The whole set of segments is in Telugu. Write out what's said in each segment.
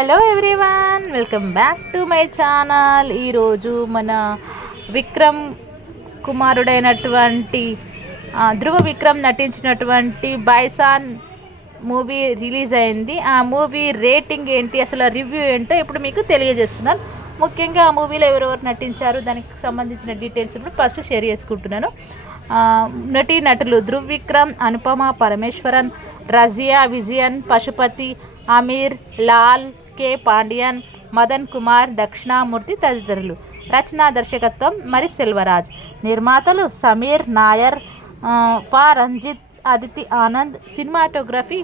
Hello everyone, welcome back to my channel. ఈరోజు మన విక్రమ్ కుమారుడైనటువంటి ధ్రువ విక్రమ్ నటించినటువంటి బైసాన్ మూవీ రిలీజ్ అయింది. ఆ మూవీ రేటింగ్ ఏంటి, అసలు రివ్యూ ఏంటో ఇప్పుడు మీకు తెలియజేస్తున్నాను. ముఖ్యంగా ఆ మూవీలో ఎవరెవరు నటించారు, దానికి సంబంధించిన డీటెయిల్స్ ఇప్పుడు ఫస్ట్ షేర్ చేసుకుంటున్నాను. నటులు ధ్రువ్ విక్రమ్, అనుపమ పరమేశ్వరన్, రజియా విజయన్, పశుపతి, అమీర్, లాల్, కే పాండియన్, మదన్ కుమార్, దక్షిణామూర్తి తదితరులు. రచనా దర్శకత్వం మరి సెల్వరాజ్. నిర్మాతలు సమీర్ నాయర్, పా రంజిత్, అదితి ఆనంద్. సినిమాటోగ్రఫీ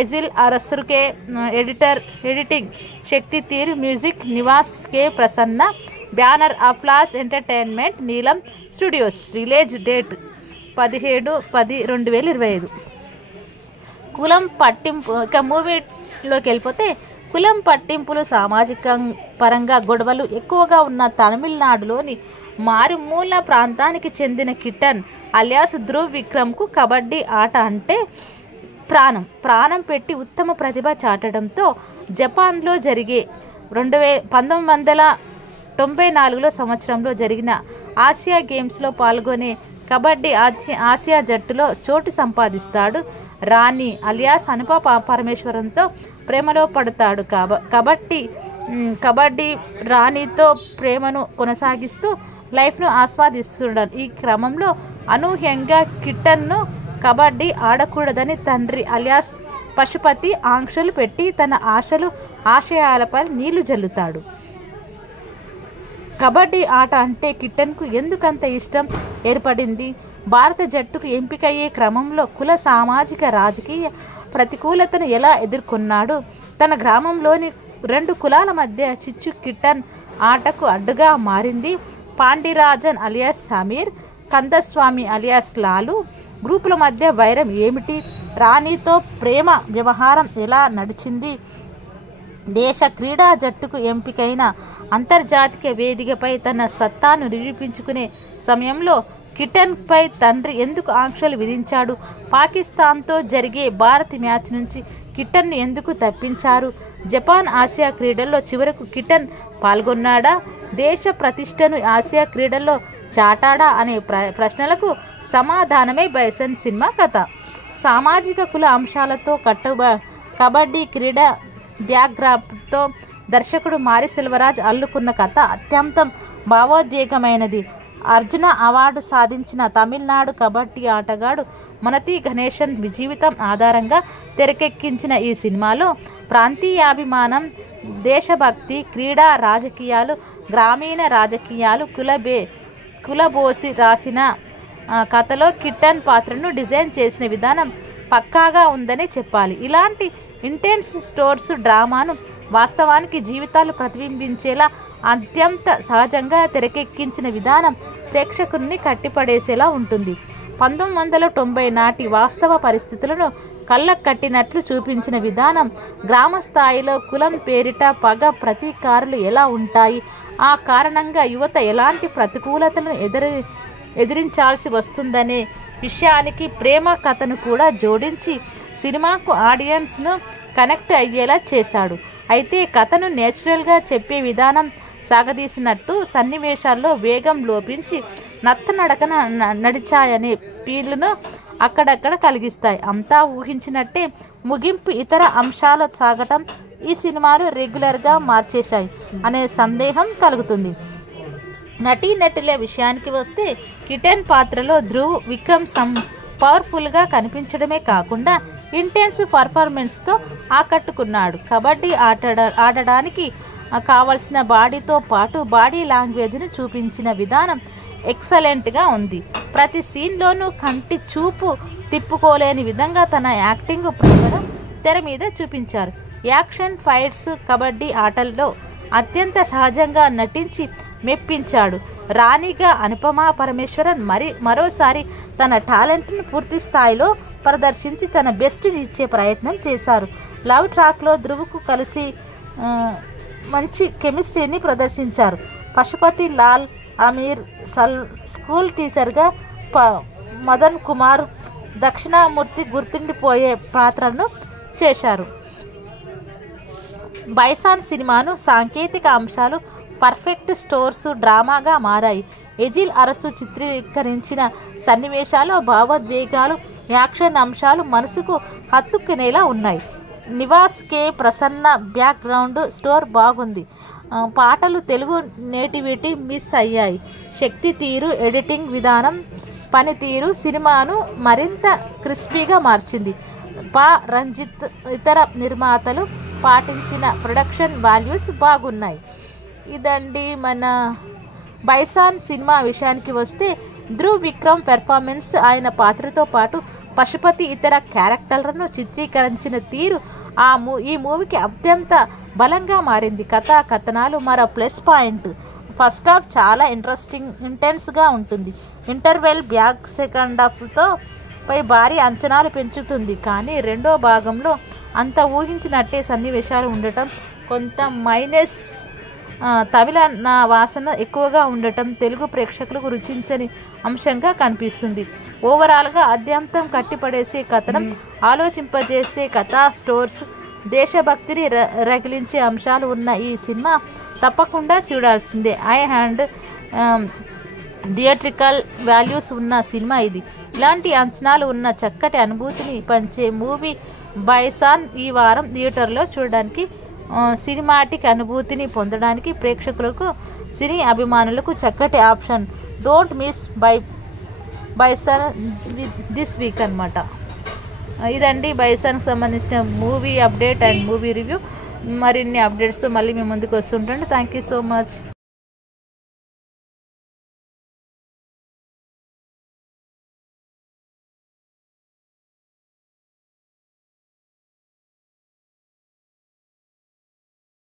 ఏజిల్ అరసుర్కే. ఎడిటింగ్ శక్తి తీర్. మ్యూజిక్ నివాస్ కే ప్రసన్న. బ్యానర్ అప్లాస్ ఎంటర్టైన్మెంట్, నీలం స్టూడియోస్. Release date 17/10/2025. కులం పట్టింపు. ఇక మూవీలోకి వెళ్ళిపోతే, కులం పట్టింపులు, సామాజిక పరంగా గొడవలు ఎక్కువగా ఉన్న తమిళనాడులోని మారుమూల ప్రాంతానికి చెందిన కిట్టన్ అలియాస్ ధ్రువ్ విక్రమ్కు కబడ్డీ ఆట అంటే ప్రాణం పెట్టి ఉత్తమ ప్రతిభ చాటడంతో జపాన్లో జరిగే 1994 సంవత్సరంలో జరిగిన ఆసియా గేమ్స్లో పాల్గొనే కబడ్డీ ఆసియా జట్టులో చోటు సంపాదిస్తాడు. రాణి అలియాస్ అనుపమ పరమేశ్వరంతో ప్రేమలో పడతాడు. కబడ్డీ రాణితో ప్రేమను కొనసాగిస్తూ లైఫ్ను ఆస్వాదిస్తున్నాడు. ఈ క్రమంలో అనూహ్యంగా కిట్టన్ను కబడ్డీ ఆడకూడదని తండ్రి అలియాస్ పశుపతి ఆంక్షలు పెట్టి తన ఆశయాలపై నీళ్లు జల్లుతాడు. కబడ్డీ ఆట అంటే కిట్టన్కు ఎందుకంత ఇష్టం ఏర్పడింది? భారత జట్టుకు ఎంపికయ్యే క్రమంలో కుల, సామాజిక, రాజకీయ ప్రతికూలతను ఎలా ఎదుర్కొన్నాడు? తన గ్రామంలోని 2 కులాల మధ్య చిచ్చు కిట్టన్ ఆటకు అడ్డుగా మారింది. పాండిరాజన్ అలియాస్ సమీర్, కందస్వామి అలియాస్ లాలు గ్రూపుల మధ్య వైరం ఏమిటి? రాణితో ప్రేమ వ్యవహారం ఎలా నడిచింది? దేశ క్రీడా జట్టుకు ఎంపికైన అంతర్జాతీయ వేదికపై తన సత్తాను నిరూపించుకునే సమయంలో కిట్టన్పై తండ్రి ఎందుకు ఆంక్షలు విధించాడు? పాకిస్తాన్తో జరిగే భారత్ మ్యాచ్ నుంచి కిట్టన్ను ఎందుకు తప్పించారు? జపాన్ ఆసియా క్రీడల్లో చివరకు కిట్టన్ పాల్గొన్నాడా? దేశ ప్రతిష్టను ఆసియా క్రీడల్లో చాటాడా అనే ప్రశ్నలకు సమాధానమే బైసన్ సినిమా కథ. సామాజిక కుల అంశాలతో కబడ్డీ క్రీడ బ్యాక్గ్రాప్తో దర్శకుడు మారి సెల్వరాజ్ అల్లుకున్న కథ అత్యంతం భావోద్వేగమైనది. అర్జున అవార్డు సాధించిన తమిళనాడు కబడ్డీ ఆటగాడు మనతి గణేశన్ జీవితం ఆధారంగా తెరకెక్కించిన ఈ సినిమాలో ప్రాంతీయాభిమానం, దేశభక్తి, క్రీడా రాజకీయాలు, గ్రామీణ రాజకీయాలు కులబోసి రాసిన కథలో కిట్టన్ పాత్రను డిజైన్ చేసిన విధానం పక్కాగా ఉందని చెప్పాలి. ఇలాంటి ఇంటెన్స్ స్టోర్స్ డ్రామాను వాస్తవానికి జీవితాలు ప్రతిబింబించేలా అత్యంత సహజంగా తెరకెక్కించిన విధానం ప్రేక్షకుల్ని కట్టిపడేసేలా ఉంటుంది. 1990 నాటి వాస్తవ పరిస్థితులను కళ్ళకు కట్టినట్లు చూపించిన విధానం, గ్రామ స్థాయిలో కులం పేరిట పగ, ప్రతీకారాలు ఎలా ఉంటాయి, ఆ కారణంగా యువత ఎలాంటి ప్రతికూలతలను ఎదిరించాల్సి వస్తుందనే విషయానికి ప్రేమ కథను కూడా జోడించి సినిమాకు ఆడియన్స్ను కనెక్ట్ అయ్యేలా చేశాడు. అయితే కథను నేచురల్గా చెప్పే విధానం సాగదీసినట్టు సన్నివేశాల్లో వేగం లోపించి నత్తనడకన నడిచాయనే ఫీల్ను అక్కడక్కడ కలిగిస్తాయి. అంతా ఊహించినట్టే ముగింపు ఇతర అంశాల సాగటం ఈ సినిమాను రెగ్యులర్గా మార్చేశాయి అనే సందేహం కలుగుతుంది. నటీనటుల విషయానికి వస్తే, కిట్టన్ పాత్రలో ధ్రువ్ విక్రమ్ పవర్ఫుల్గా కనిపించడమే కాకుండా ఇంటెన్స్ పర్ఫార్మెన్స్తో ఆకట్టుకున్నాడు. కబడ్డీ ఆడడానికి కావలసిన బాడీతో పాటు బాడీ లాంగ్వేజ్ను చూపించిన విధానం ఎక్సలెంట్గా ఉంది. ప్రతి సీన్లోనూ కంటి చూపు తిప్పుకోలేని విధంగా తన యాక్టింగ్ ప్రతిభను తెర మీద చూపించారు. యాక్షన్, ఫైట్స్, కబడ్డీ ఆటల్లో అత్యంత సహజంగా నటించి మెప్పించాడు. రాణిగా అనుపమ పరమేశ్వరన్ మరోసారి తన టాలెంట్ను పూర్తి స్థాయిలో ప్రదర్శించి తన బెస్ట్ని ఇచ్చే ప్రయత్నం చేశారు. లవ్ ట్రాక్లో ధ్రువ్కు కలిసి మంచి కెమిస్ట్రీని ప్రదర్శించారు. పశుపతి, లాల్, అమీర్, స్కూల్ టీచర్గా మదన్ కుమార్, దక్షిణామూర్తి గుర్తుండిపోయే పాత్రలను చేశారు. బైసాన్ సినిమాను సాంకేతిక అంశాలు పర్ఫెక్ట్ స్టోర్స్ డ్రామాగా మారాయి. ఎజిల్ అరసు చిత్రీకరించిన సన్నివేశాలు, భావోద్వేగాలు, యాక్షన్ అంశాలు మనసుకు హత్తుకునేలా ఉన్నాయి. నివాస్ కే ప్రసన్న బ్యాక్గ్రౌండ్ స్టోర్ బాగుంది. పాటలు తెలుగు నేటివిటీ మిస్ అయ్యాయి. శక్తి తీరు, ఎడిటింగ్ విధానం, పనితీరు సినిమాను మరింత క్రిస్పీగా మార్చింది. రంజిత్ ఇతర నిర్మాతలు పాటించిన ప్రొడక్షన్ వాల్యూస్ బాగున్నాయి. ఇదండి మన బైసాన్ సినిమా విషయానికి వస్తే, ధ్రువ్ విక్రమ్ పెర్ఫార్మెన్స్, ఆయన పాత్రతో పాటు పశుపతి ఇతర క్యారెక్టర్లను చిత్రీకరించిన తీరు ఈ మూవీకి అత్యంత బలంగా మారింది. కథనాలు మరో ప్లస్ పాయింట్. ఫస్ట్ హాఫ్ చాలా ఇంటెన్స్గా ఉంటుంది. ఇంటర్వెల్ బ్యాక్ సెకండ్ హాఫ్తో పై భారీ అంచనాలు పెంచుతుంది. కానీ రెండో భాగంలో అంత ఊహించినట్టే సన్నివేశాలు ఉండటం, కొంత మైనస్ తమిళ నా వాసన ఎక్కువగా ఉండటం తెలుగు ప్రేక్షకులకు రుచించని అంశంగా కనిపిస్తుంది. ఓవరాల్గా అద్యంతం కట్టిపడేసే కథనం, ఆలోచింపజేసే కథా స్టోర్స్, దేశభక్తిని రగిలించే అంశాలు ఉన్న ఈ సినిమా తప్పకుండా చూడాల్సిందే. థియేట్రికల్ వాల్యూస్ ఉన్న సినిమా ఇది. ఇలాంటి అంచనాలు ఉన్న చక్కటి అనుభూతిని పంచే మూవీ బైసాన్ ఈ వారం థియేటర్లో చూడడానికి, సినిమాటిక్ అనుభూతిని పొందడానికి ప్రేక్షకులకు, సినీ అభిమానులకు చక్కటి option. Don't miss Bison this week అన్నమాట. ఇదండి బైసాన్కి సంబంధించిన movie update and movie review. మరిన్ని అప్డేట్స్ మళ్ళీ మీ ముందుకు వస్తుంటండి. Thank you so much.